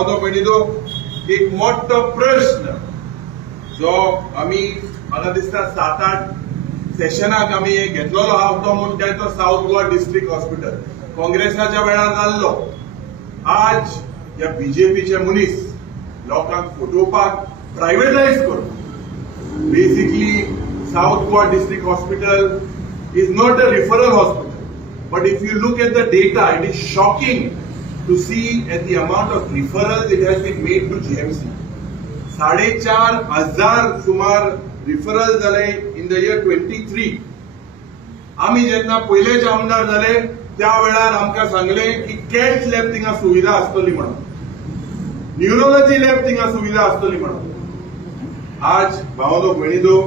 भावनो भयणीनो एक मोठो प्रश्न जो आम्ही मला दिसता 7-8 सेशनाक आम्ही घेतलेलो आहा तो म्हणजे तो साऊथ गोवा डिस्ट्रिक्ट हॉस्पिटल काँग्रेसाच्या वेळार जाल्लो. आज या बीजेपीचे मनीस लोकांक फटोवपाक प्रायव्हेटायज करून basically south Goa district hospital is not a referral hospital, but if you look at the data, it is shocking to see at the amount of referrals it has been made to GMC. 4,500 सुमार referrals झाले in the year 23. आम्ही जेन्ना पयलेचे आमदार झाले त्या वेळार आमकां सांगले की कॅथ लॅब थिंगा सुविधा आसतली म्हणून, न्यूरोलॉजी लॅब थिंगा सुविधा आसतली म्हणून. आज भावनो भयणीनो,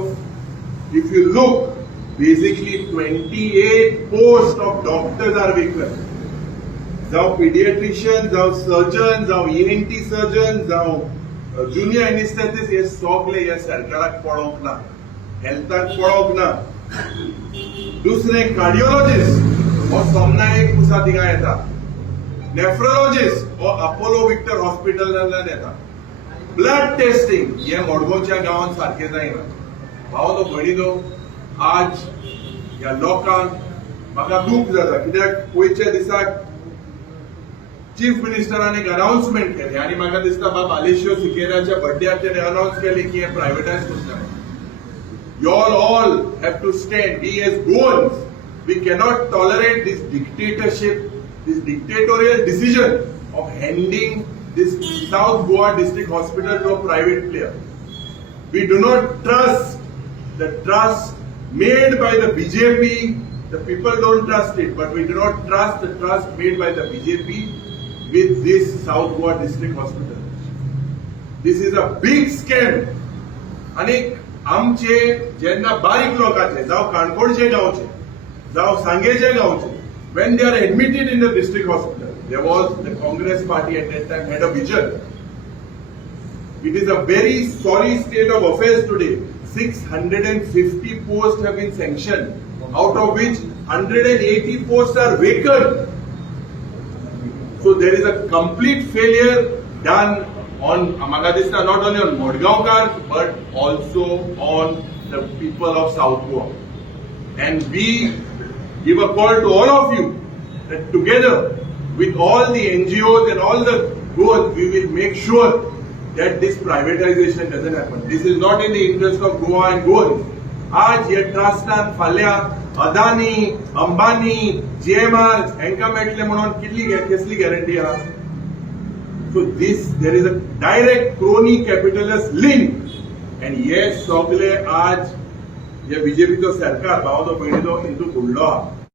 if you look, basically 28 posts of doctors are vacant. जाव pediatrician, जाव surgeon, जाव ENT surgeon, जाव junior anesthetist हे सगळे या सरकाराक पळोवंक ना, हेल्थाक पळोवंक ना. दुसरे कार्डिओलॉजिस्ट हो सोमना एक पुसा थिंगा येता, नेफ्रोलॉजिस्ट हो अपोलो विक्टर हॉस्पिटलांतल्यान येता. ब्लड टेस्टिंग हे मडगांवच्या गांवांत सारखे जायना. भावनो भयणीनो, आज ह्या लोकांक म्हाका दूख जाता, कित्याक पयच्या दिसाक चीफ मिनिस्टरान एक अनाउन्समेंट केली आणि म्हाका दिसता बाब आलेशियो सिकेराच्या बर्थडेर तेणे अनाउन्स केले की हे प्रायव्हेटायज करतले. You all have to stand. We as Goans, we cannot tolerate this dictatorship, this dictatorial decision of handing this South Goa District Hospital to a private player. We do not trust the trust made by the BJP. The people don't trust it, but we do not trust the trust made by the BJP with this South Goa District Hospital. This is a big scam. आणि आमचे जेन्ना बारीक लोकांचे, जावं काणकोणचे गांवचे, जावं सांगेचे गांवचे, when they are admitted in the district hospital, there was the Congress party at that time had a vision. It is a very sorry state of affairs today. 650 posts have been sanctioned, out of which 180 posts are vacant. So there is a complete failure done on Magadista, not only on Modgaonkar, but also on the people of South Goa. And we give a call to all of you that together with all the NGOs and all the Goas, we will make sure that this privatization doesn't happen. This is not in the interest of Goa and Goans. आज हे ट्रस्टान फाल्या Adani, Ambani, GMR हांकां मेळटले म्हणून कसली guarantee आहा? So there is a direct crony capitalist link, and हे सगळे आज हे बीजेपीचो सरकार भावनो भयणीनो हितून बुडलो आहा.